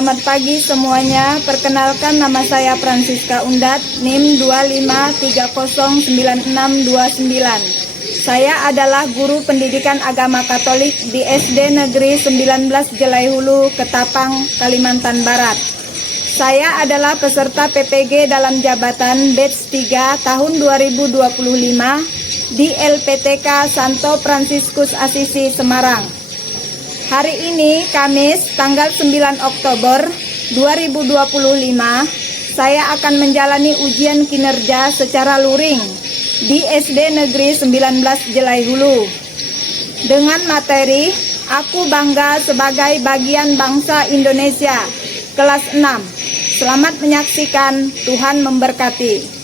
Selamat pagi semuanya. Perkenalkan, nama saya Francisca Undat, NIM 25309629. Saya adalah guru pendidikan agama Katolik di SD Negeri 19 Jelai Hulu, Ketapang, Kalimantan Barat. Saya adalah peserta PPG dalam jabatan batch 3 tahun 2025 di LPTK Santo Fransiskus Asisi, Semarang. Hari ini, Kamis, tanggal 9 Oktober 2025, saya akan menjalani ujian kinerja secara luring di SD Negeri 19 Jelai Hulu. Dengan materi, Aku Bangga Sebagai Bagian Bangsa Indonesia, kelas 6. Selamat menyaksikan, Tuhan memberkati.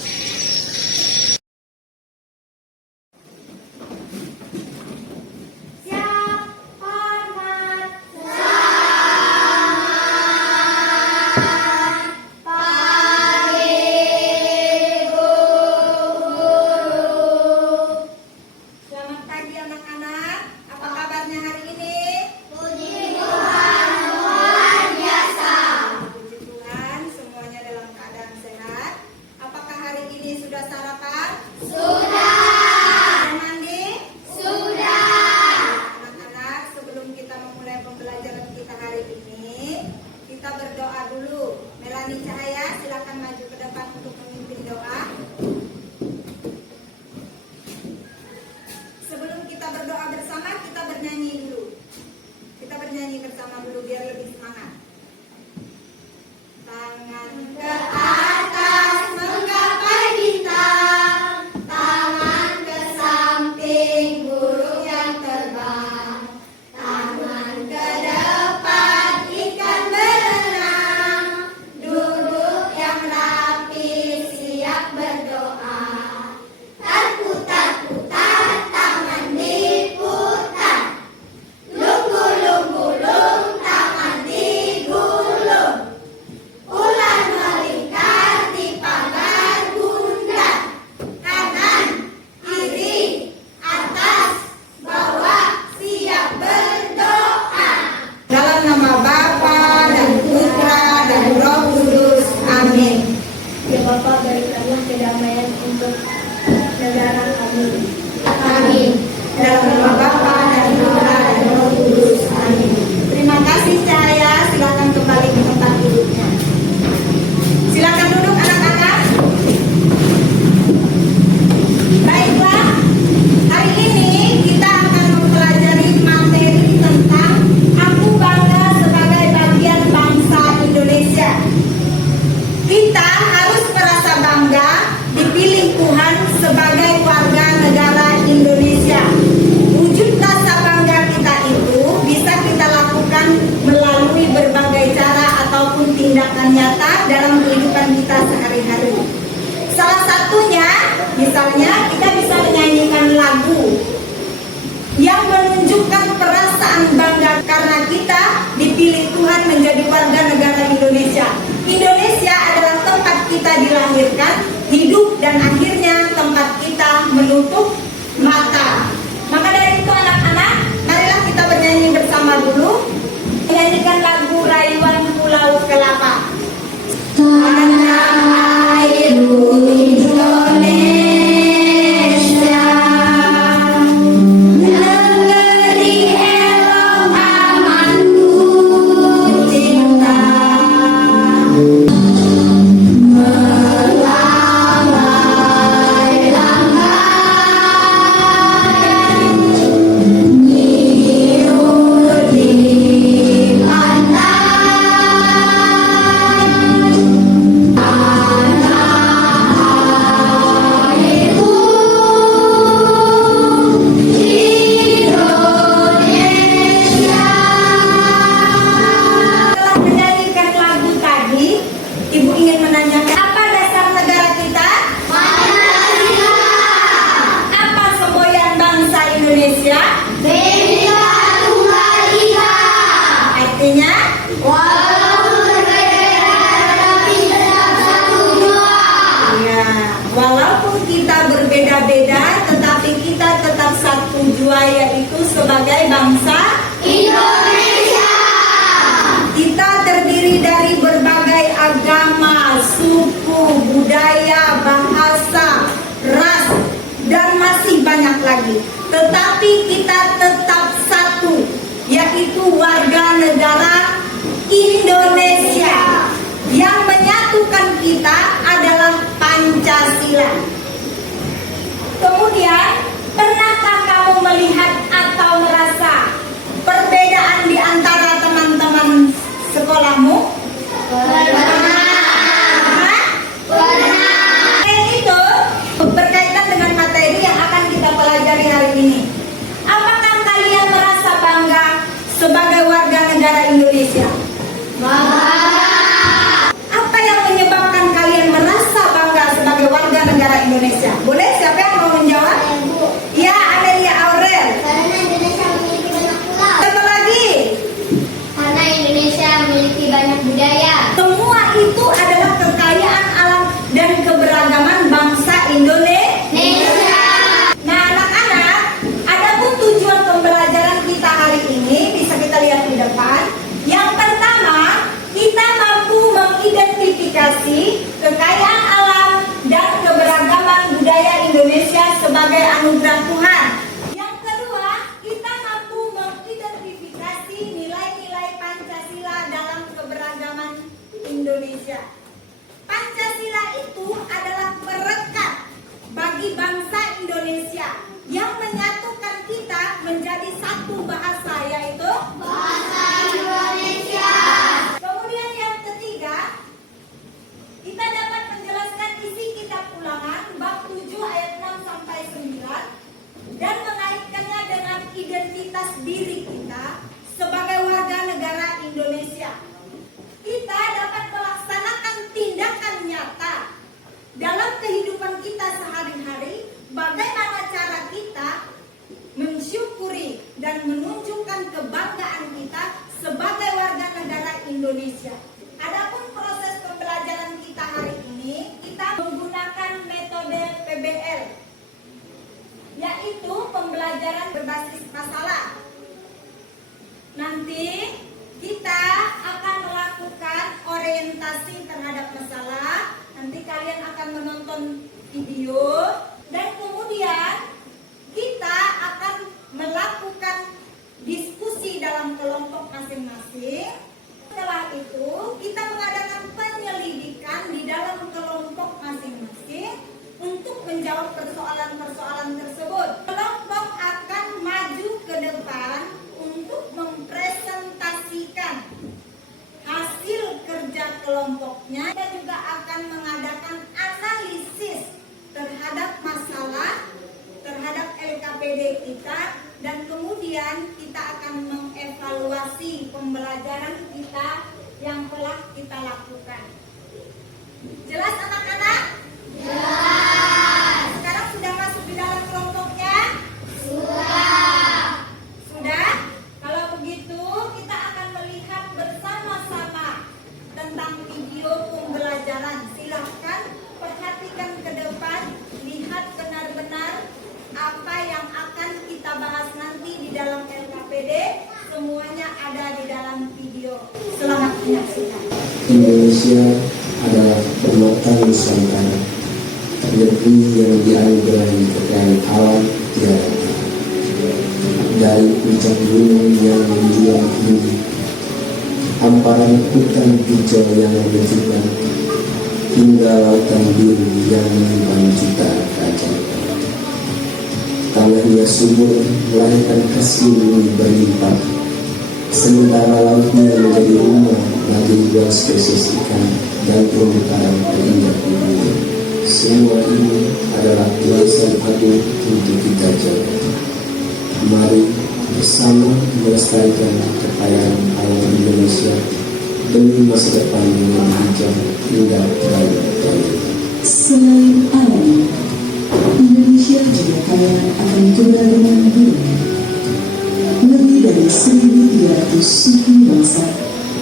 Kedamaian untuk negara kami. Amin. Dalam nama Bapa dan Putra dan Roh Kudus. Amin. Terima kasih Cahaya. Silakan kembali ke tempat duduknya. Silakan duduk anak-anak. Baiklah, hari ini kita akan mempelajari materi tentang Aku Bangga Sebagai Bagian Bangsa Indonesia. Kita harus merasa bangga dipilih Tuhan sebagai warga negara Indonesia. Wujud rasa bangga kita itu bisa kita lakukan melalui berbagai cara ataupun tindakan nyata dalam kehidupan kita sehari-hari. Salah satunya, misalnya kita bisa menyanyikan lagu yang menunjukkan perasaan bangga karena kita dipilih Tuhan menjadi warga negara Indonesia. Indonesia adalah tempat kita dilahirkan, hidup, dan akhirnya tempat kita menutup mata. Maka dari itu anak-anak, marilah kita bernyanyi bersama dulu. Menyanyikan lagu Rayuan Pulau Kelapa. Tanah airku Indonesia, negeri elok amanku cinta. Melambai-lambai banyak lagi. Tetapi kita tetap satu, yaitu warga negara Indonesia. Yang menyatukan kita adalah Pancasila. Kemudian, pernahkah kamu melihat atau merasa perbedaan di antara teman-teman sekolahmu? Itu berkaitan dengan materi yang akan kita pelajari hari ini. Apakah kalian merasa bangga sebagai warga negara Indonesia? Apa yang menyebabkan kalian merasa bangga sebagai warga negara Indonesia? Boleh, siapa yang mau menjawab? Ya, Amelia Aurel. Karena Indonesia memiliki banyak pulau. Apa lagi? Karena Indonesia memiliki banyak budaya. Semua itu adalah kekayaan alam dan keberagaman bangsa Indonesia. Nah, anak-anak, adapun tujuan pembelajaran kita hari ini bisa kita lihat di depan. Yang pertama, kita mampu mengidentifikasi kekayaan alam dan keberagaman budaya Indonesia sebagai anugerah Tuhan. Yang kedua, kita mampu mengidentifikasi nilai-nilai Pancasila dalam keberagaman Indonesia. Pancasila itu adalah perekat bagi bangsa Indonesia yang menyatukan kita menjadi satu bahasa, yaitu Bahasa Indonesia. Kemudian yang ketiga, kita dapat menjelaskan isi kitab Ulangan bab 7 ayat 6 sampai 9 dan mengaitkannya dengan identitas diri kita sebagai warga negara Indonesia. Kita dapat melaksanakan tindakan nyata dalam kehidupan kita sehari-hari, bagaimana cara kita mensyukuri dan menunjukkan kebanggaan kita sebagai warga negara Indonesia. Adapun proses pembelajaran kita hari ini, kita menggunakan metode PBL, yaitu pembelajaran berbasis masalah. Nanti kita akan melakukan orientasi terhadap masalah. Nanti kalian akan menonton video dan kemudian kita akan melakukan diskusi dalam kelompok masing-masing. Setelah itu, kita mengadakan penyelidikan di dalam kelompok masing-masing untuk menjawab persoalan-persoalan tersebut. Kelompok akan maju ke depan untuk mempresentasikan hasil kerja kelompoknya. Kita juga akan mengadakan analisis terhadap masalah, terhadap LKPD kita, dan kemudian kita akan mengevaluasi pembelajaran kita yang telah kita lakukan. Jelas anak-anak? Jelas. Sekarang sudah masuk di dalam kelompoknya? Sudah? Kalau begitu kita akan melihat bersama-sama tentang video pembelajaran. Silahkan perhatikan ke depan, lihat benar-benar apa yang akan kita bahas nanti di dalam LKPD. Semuanya ada di dalam video. Selamat menyaksikan. Indonesia adalah permata Nusantara, negeri yang dianugerahi kekayaan alam tiada tara. Dari puncak gunung yang menjulang tinggi, hamparan hutan hijau yang menyejukkan, hingga lautan biru yang menyimpan jutaan kaca. Tanahnya subur melahirkan hasil bumi berlimpah, sementara lautnya menjadi rumah bagi ribuan spesies ikan dan terumbu karang terindah di dunia. Semua ini adalah tulisan agung untuk kita jaga. Mari bersama melestarikan kekayaan alam Indonesia demi masa depan yang lebih hijau, indah, dan baik. Selain alam, Indonesia juga kaya akan keberagaman budaya. Lebih dari 1.300 suku bangsa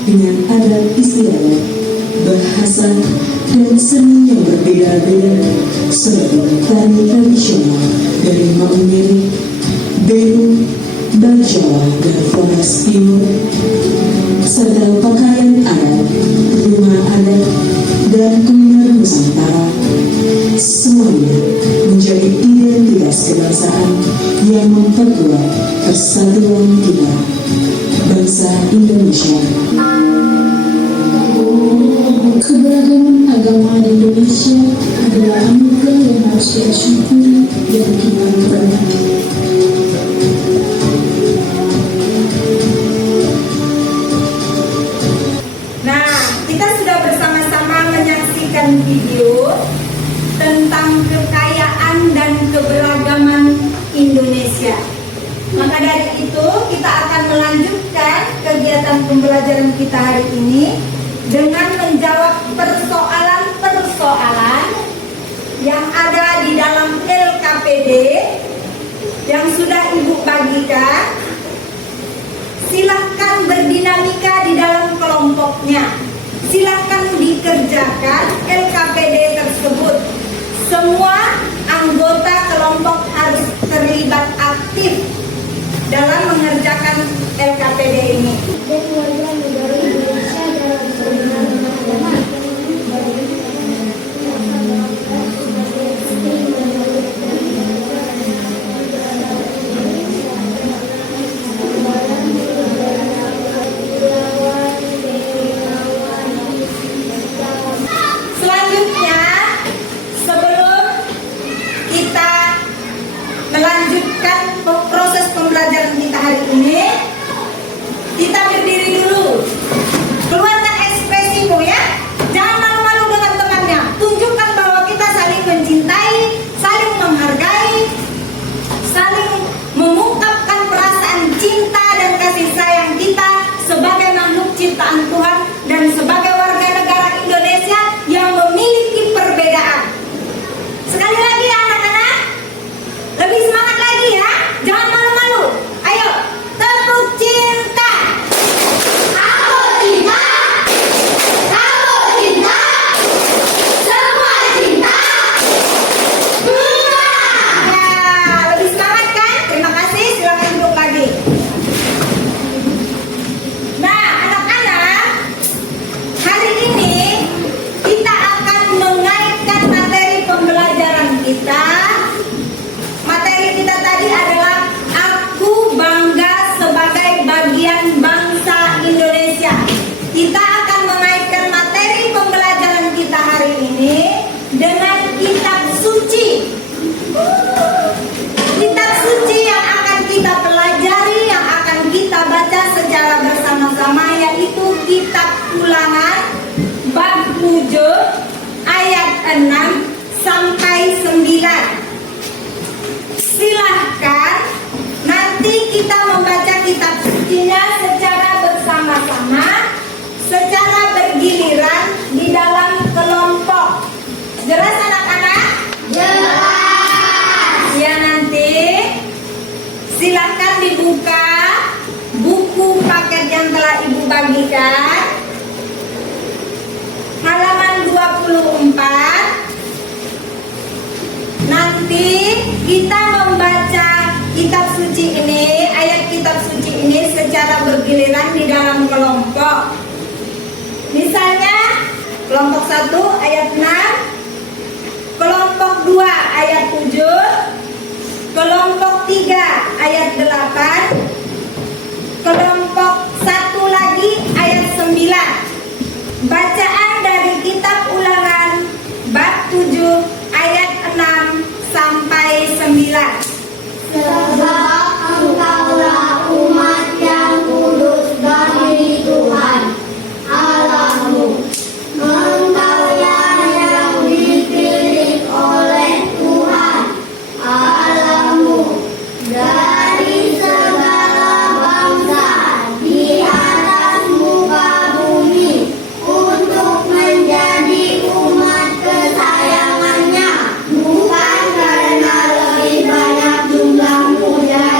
dengan adat istiadat, bahasa, dan seni yang berbeda-beda seperti tari tradisional dari Maumere, Belu, Bajawa, dan Flores Timur, serta pakaian adat, rumah adat, dan kuliner Nusantara. Semuanya menjadi identitas kebangsaan Keberagaman agama di Indonesia adalah anugerah yang harus kita syukuri dan kita hormati. Nah, kita sudah bersama-sama menyaksikan video tentang kekayaan dan keberagaman Indonesia. Maka dari itu kita akan melanjutkan kegiatan pembelajaran kita hari ini dengan menjawab persoalan-persoalan yang ada di dalam LKPD yang sudah Ibu bagikan. Silahkan berdinamika di dalam kelompoknya. Silahkan dikerjakan LKPD tersebut. Semua anggota kelompok harus terlibat aktif dalam mengerjakan LKPD ini. Dan warga negara Indonesia dalam beragama agama. Selanjutnya, sebelum kita melanjutkan proses pembelajaran kita hari ini, kita berdiri dulu. Keluarkan ekspresimu ya. Jangan malu-malu dengan temannya. Tunjukkan bahwa kita saling mencintai, saling menghargai, saling mengungkapkan perasaan cinta dan kasih sayang kita sebagai makhluk ciptaan Tuhan dan sebagai warga negara Indonesia yang memiliki perbedaan. Sekali lagi ya anak-anak, lebih semangat lagi ya. Jangan malu-malu. Ayo, tepuk cinta. Aku cinta, kamu cinta, semua cinta. Ya, lebih semangat kan? Terima kasih. Silakan duduk lagi. Nah, anak-anak, hari ini kita akan mengaitkan materi pembelajaran kita. Materi kita tadi adalah aku bangga sebagai bagian bangsa Indonesia. Kita akan mengaitkan materi pembelajaran kita hari ini dengan kitab suci. Kitab suci yang akan kita pelajari, yang akan kita baca secara bersama-sama, yaitu kitab Ulangan bab 7 ayat 6 sampai 9. Silahkan nanti kita membaca kitab sucinya secara bersama-sama, secara bergiliran di dalam kelompok. Jelas anak-anak? Jelas. Ya, nanti silahkan dibuka buku paket yang telah Ibu bagikan, halaman 24. Nanti kita membaca kitab suci ini, ayat kitab suci ini secara bergiliran di dalam kelompok. Misalnya kelompok 1 ayat 6, kelompok 2 ayat 7, kelompok 3 ayat 8, kelompok 1 lagi ayat 9. Bacaan dari kitab Ulangan bab 7 ayat 6 sampai 9. Sebab engkaulah umat yang kudus bagi Tuhan Allahmu. Engkaulah yang dipilih oleh Tuhan Allahmu dari segala bangsa di atas muka bumi untuk menjadi umat kesayangannya, bukan karena lebih banyak jumlahmu dan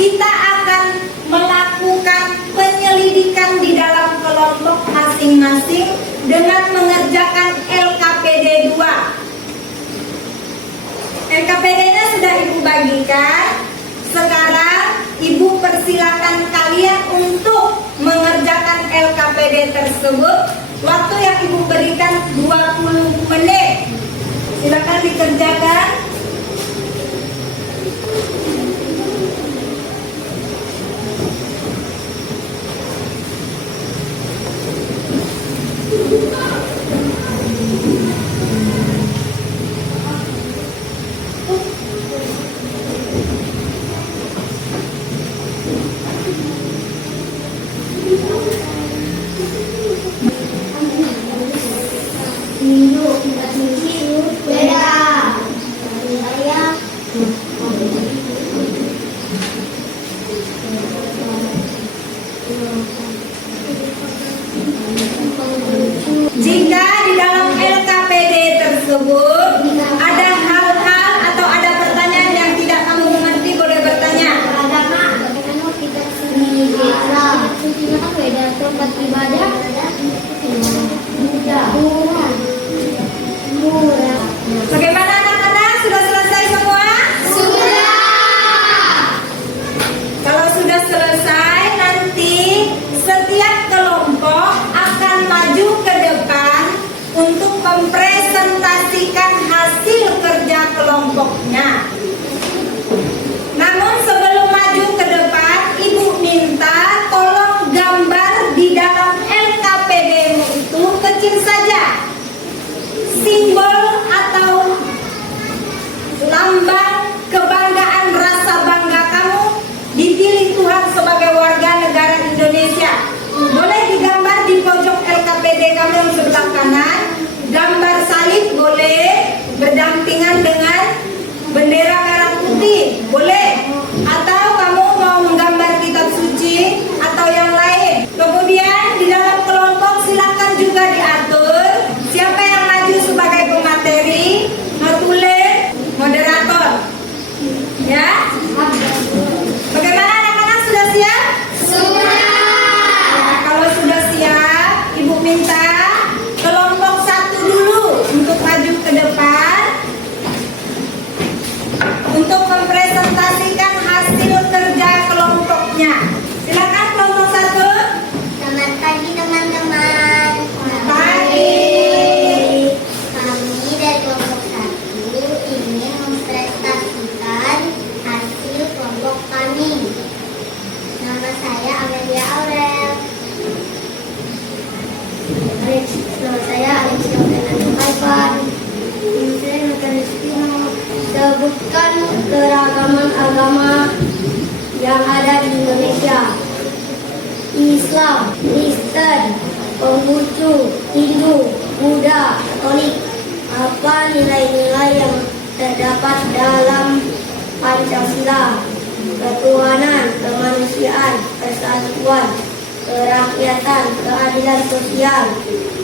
kita akan melakukan penyelidikan di dalam kelompok masing-masing dengan mengerjakan LKPD 2. LKPD-nya sudah Ibu bagikan. Sekarang Ibu persilakan kalian untuk mengerjakan LKPD tersebut. Waktu yang Ibu berikan 20 menit. Silakan dikerjakan. Jika di dalam LKPD tersebut ada hal-hal atau ada pertanyaan yang tidak kamu mengerti, boleh bertanya. Tempat ibadah murah. Bagaimana anak-anak? Sudah selesai semua? Sudah. Kalau sudah selesai, nanti setiap kelompok akan maju ke depan untuk mempresentasikan hasil kerja kelompoknya. Namun sebelum maju ke depan, Ibu minta tolong gambar di dalam LKPD-mu itu kecil saja. Simbol atau lambang kebanggaan, rasa bangga kamu dipilih Tuhan sebagai warga negara Indonesia. Boleh digambar di pojok LKPD kamu yang sebelah kanan. Gambar salib boleh, berdampingan dengan bendera merah putih boleh. Atau kamu mau menggambar kitab suci atau yang lain. Kemudian di dalam kelompok silakan juga diatur siapa yang maju sebagai pemateri, notulen, moderator. Ya. Bagaimana anak-anak, sudah siap? Sudah. Nah, kalau sudah siap, Ibu minta kelompok 1 dulu untuk maju ke depan untuk mempresentasikan hasil kerja kelompoknya. Silakan kelompok 1. Selamat pagi teman-teman. Pagi. Kami dari kelompok 1 ingin mempresentasikan hasil kelompok kami. Nama saya Amelia Aurel. Nama saya Alexia Aurel Kaipan. Nama saya Natalia Spino. Sebutkan keragaman agama yang ada di Indonesia. Islam, Kristen, Konghucu, Hindu, Buddha, Katolik. Apa nilai-nilai yang terdapat dalam Pancasila? Ketuhanan, kemanusiaan, persatuan, kerakyatan, keadilan sosial.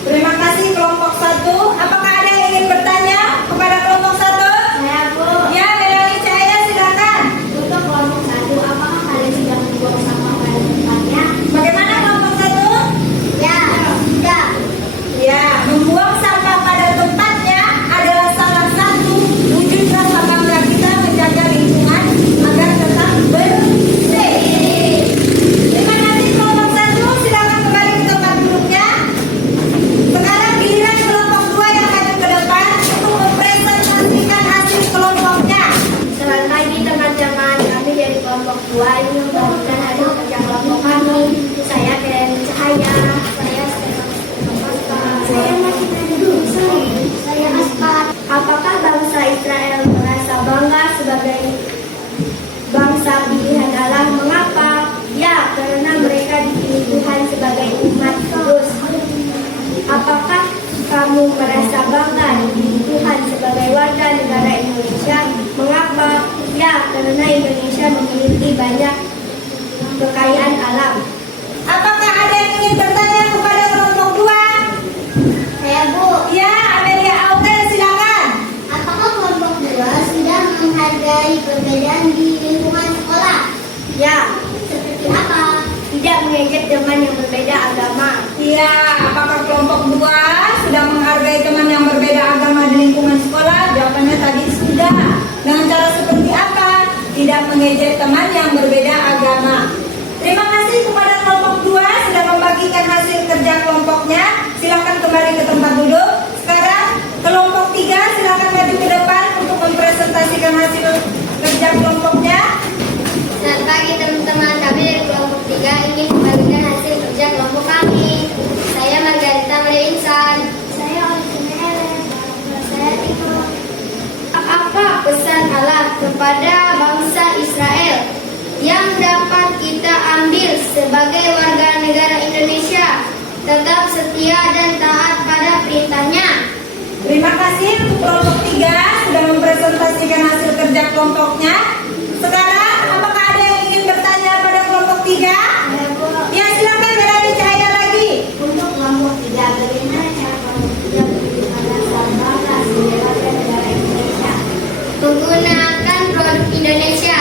Terima kasih kelompok 1. Apakah ada yang ingin bertanya kepada kelompok 1? Saya Bu, Ya, Melani Cahaya, silakan. untuk kelompok 1, apakah kalian sudah membuang sampah pada tempatnya? Bagaimana kelompok 1? Ya, sudah. Ya, membuang sampah pada tempatnya adalah salah satu wujud rasa bangga kita menjaga lingkungan agar tetap bersih. Terima kasih kelompok 1. Silakan kembali ke tempat duduknya. Sekarang giliran kelompok 2 yang maju ke depan untuk mempresentasikan hasil kelompoknya. Selamat pagi teman-teman, kami dari kelompok 2 ingin membagikan hasil kerja kelompok kami. Saya Melani Cahaya. Saya masih dulu. Saya Aspat. Apakah bangsa Israel merasa bangga sebagai bangsa pilihan Allah? Mengapa? Ya, karena mereka dipilih Tuhan sebagai umat kudus. Apakah kamu merasa bangga dipilih Tuhan sebagai warga negara Indonesia? Mengapa? Ya, karena Indonesia memiliki banyak kekayaan alam. Apakah ada yang ingin bertanya kepada kelompok 2? Saya Bu, Ya, Amelia Aurel, silakan. apakah kelompok 2 sudah menghargai perbedaan di lingkungan sekolah? Ya, seperti apa? Tidak mengejek teman yang berbeda agama. Iya, apakah kelompok 2 sudah menghargai teman yang berbeda agama di lingkungan sekolah? Jawabannya tadi sudah. Dengan cara seperti apa? Tidak mengejek teman yang berbeda agama. Terima kasih kepada kelompok 2 sudah membagikan hasil kerja kelompoknya. Silakan kembali ke tempat duduk. Sekarang kelompok 3 silakan maju ke depan untuk mempresentasikan hasil kerja kelompoknya. Selamat pagi teman-teman, kami dari kelompok 3 ingin membagikan hasil kerja kelompok kami. Saya Margarita Maria Insan. Saya Olivia Ellen. Saya Tino. Apa pesan Allah kepada bangsa Israel yang dapat kita ambil sebagai warga negara Indonesia? Tetap setia dan taat pada perintahnya. Terima kasih untuk kelompok 3 sudah mempresentasikan hasil kerja kelompoknya. Sekarang apakah ada yang ingin bertanya pada kelompok 3? Ya, silakan berani cahaya lagi. Untuk kelompok 3, bagaimana cara kelompok 3 menunjukkan rasa bangga sebagai warga negara Indonesia? Menggunakan produk Indonesia.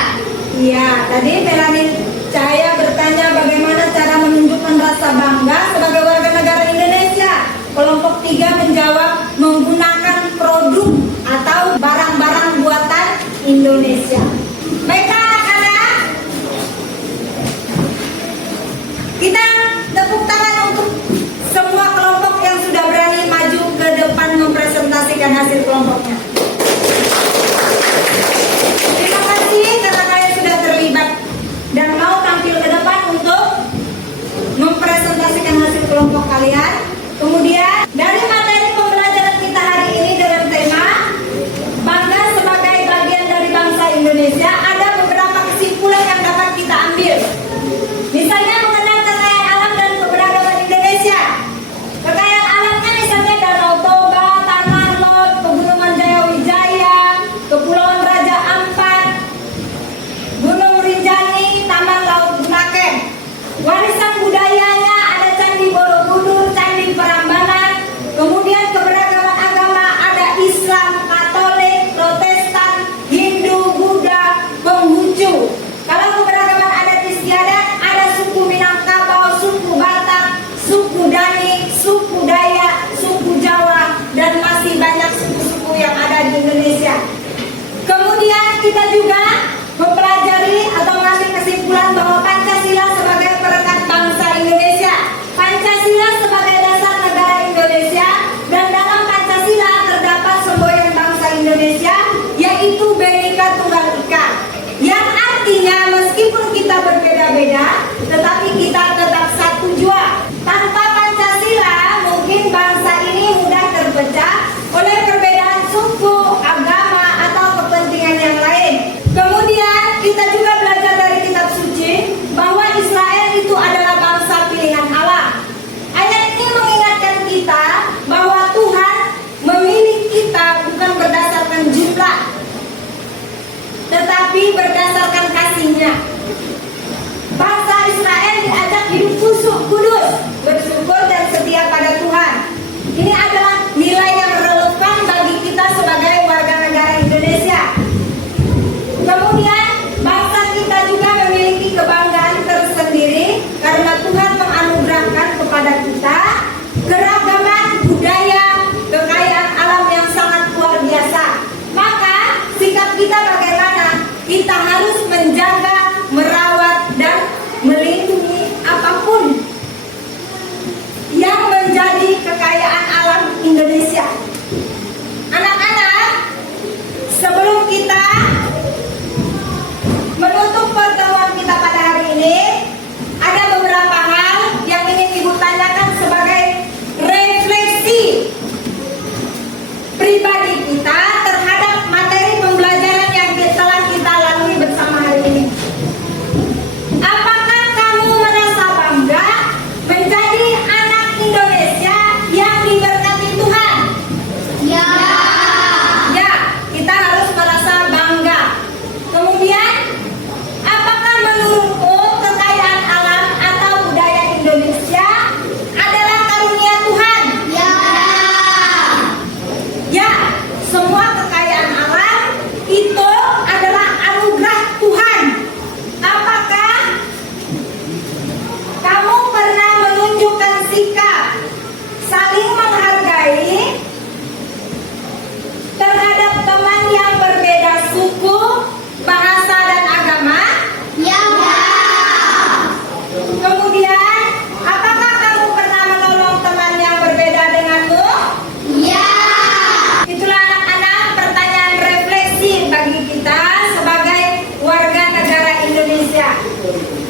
Iya, tadi Melani Cahaya bertanya bagaimana cara menunjukkan rasa bangga sebagai warga negara Indonesia. Kelompok 3 menjawab menggunakan produk atau barang-barang buatan Indonesia. Baiklah anak-anak, kita tepuk tangan untuk semua kelompok yang sudah berani maju ke depan mempresentasikan hasil kelompoknya. Terima kasih karena kalian sudah terlibat dan mau tampil ke depan untuk mempresentasikan hasil kelompok kalian. Kemudian dari materi pembelajaran kita hari ini dengan tema bangga sebagai bagian dari bangsa Indonesia, ada beberapa kesimpulan yang dapat kita ambil. Misalnya mengenal kekayaan alam dan keberagaman Indonesia. Kekayaan alamnya misalnya Danau Toba, Tanah Lot, Pegunungan Jayawijaya, Kepulauan Raja Ampat, Gunung Rinjani, Taman Laut Bunaken. Warisan budayanya ada Candi Borobudur, Candi Prambanan. Kemudian keberagaman agama ada Islam, Katolik, Protestan, Hindu, Buddha, Konghucu. Kalau keberagaman adat istiadat ada suku Minangkabau, suku Batak, suku Dani, suku Dayak, suku Jawa, dan masih banyak suku-suku yang ada di Indonesia. Kemudian kita juga mempelajari atau mengambil kesimpulan bahwa Pancasila sebagai perekat bangsa Indonesia, Pancasila sebagai dasar negara Indonesia, dan dalam Pancasila terdapat semboyan bangsa Indonesia, yaitu Bhinneka Tunggal Ika, yang artinya meskipun kita berbeda-beda, tetapi kita tetap satu jua. Tanpa Pancasila mungkin bangsa ini mudah terpecah oleh perbedaan suku, agama, atau kepentingan yang lain. Kemudian kita juga belajar dari kitab suci bahwa Israel itu adalah bangsa pilihan Allah. Ayat ini mengingatkan kita bahwa Tuhan memilih kita bukan berdasarkan jumlah, tetapi berdasarkan kasih-Nya. Bangsa Wabarakatuh.